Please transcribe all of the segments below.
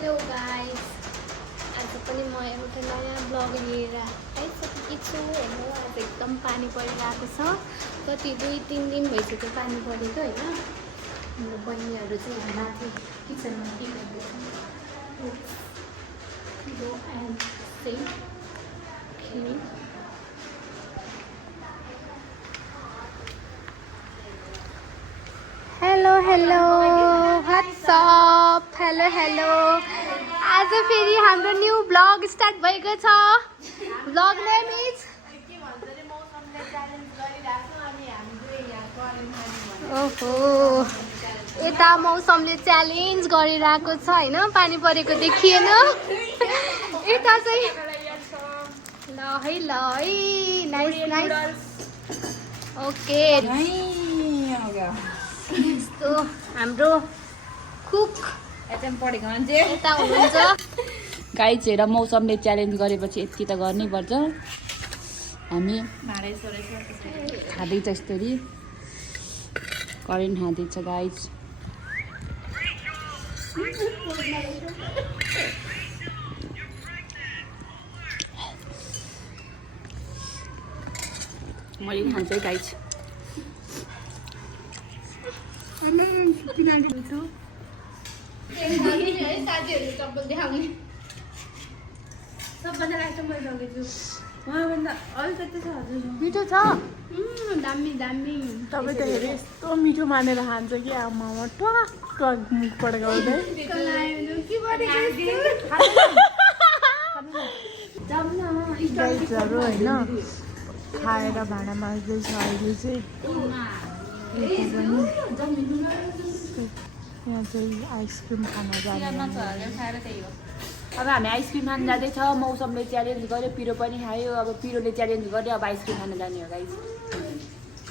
Hello guys, आज पनि म एउटा नयाँ ब्लग लिएर आइसकेकी छु। हेर्नु आज एकदम पानी परिरहेको छ। कति 2-3 दिन भइसक्यो पानी परेको होइन। हाम्रो बहिनीहरू चाहिँ यहाँ माथि किचनमा के गर्दैछ। Go and see. Okay. Hello what's up, hello आज फेरि हाम्रो न्यू ब्लग स्टार्ट भएको छ। ब्लग नेम इज ओहो, यता मौसमले च्यालेन्ज गरिरहेको छ होइन, पानी परेको देखिएन। यता चाहिँ ल है नाइस ओके। यस्तो हाम्रो कुक पढेको मान्छे यता हुनुहुन्छ। गाइज हेर, मौसमले च्यालेन्ज गरेपछि यति त गर्नै पर्छ। हामी खाँदैछ यस्तरी, करेन्ट खाँदैछ गाइज। मैले खान्छ है गाइज। साथीहरू चप्पल देखाउने सबभन्दा लास्ट मैले लगेछु। उहाँभन्दा अलिकति छ हजुर, मिठो छ। दामी तपाईँ त हेरे यस्तो मिठो मानेर खान्छ कि आमामा ट्वाक मुखबाट गाउँदै गाइजहरू होइन खाएर भाँडा माझ्दैछ अहिले चाहिँ। यहाँ चाहिँ आइसक्रिम खान जाने। अब हामी आइसक्रिम खान जाँदैछ। मौसमले च्यालेन्ज गर्यो, पिरो पनि खायो। अब पिरोले च्यालेन्ज गर्यो, अब आइसक्रिम खान जाने हो गाइज।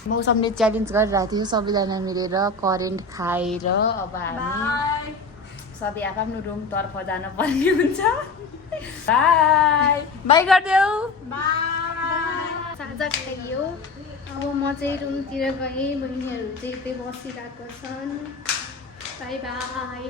मौसमले च्यालेन्ज गरिरहेको थियो सबैजना मिलेर करेन्ट खाएर। अब हामी सबै आफ्नो रुमतर्फ जानुपर्ने हुन्छ। बाई गरिदेऊ। साझा खाइयो। अब म चाहिँ रुमतिर गएँ, बहिनीहरू चाहिँ यतै बसिरहेको छन्। By by.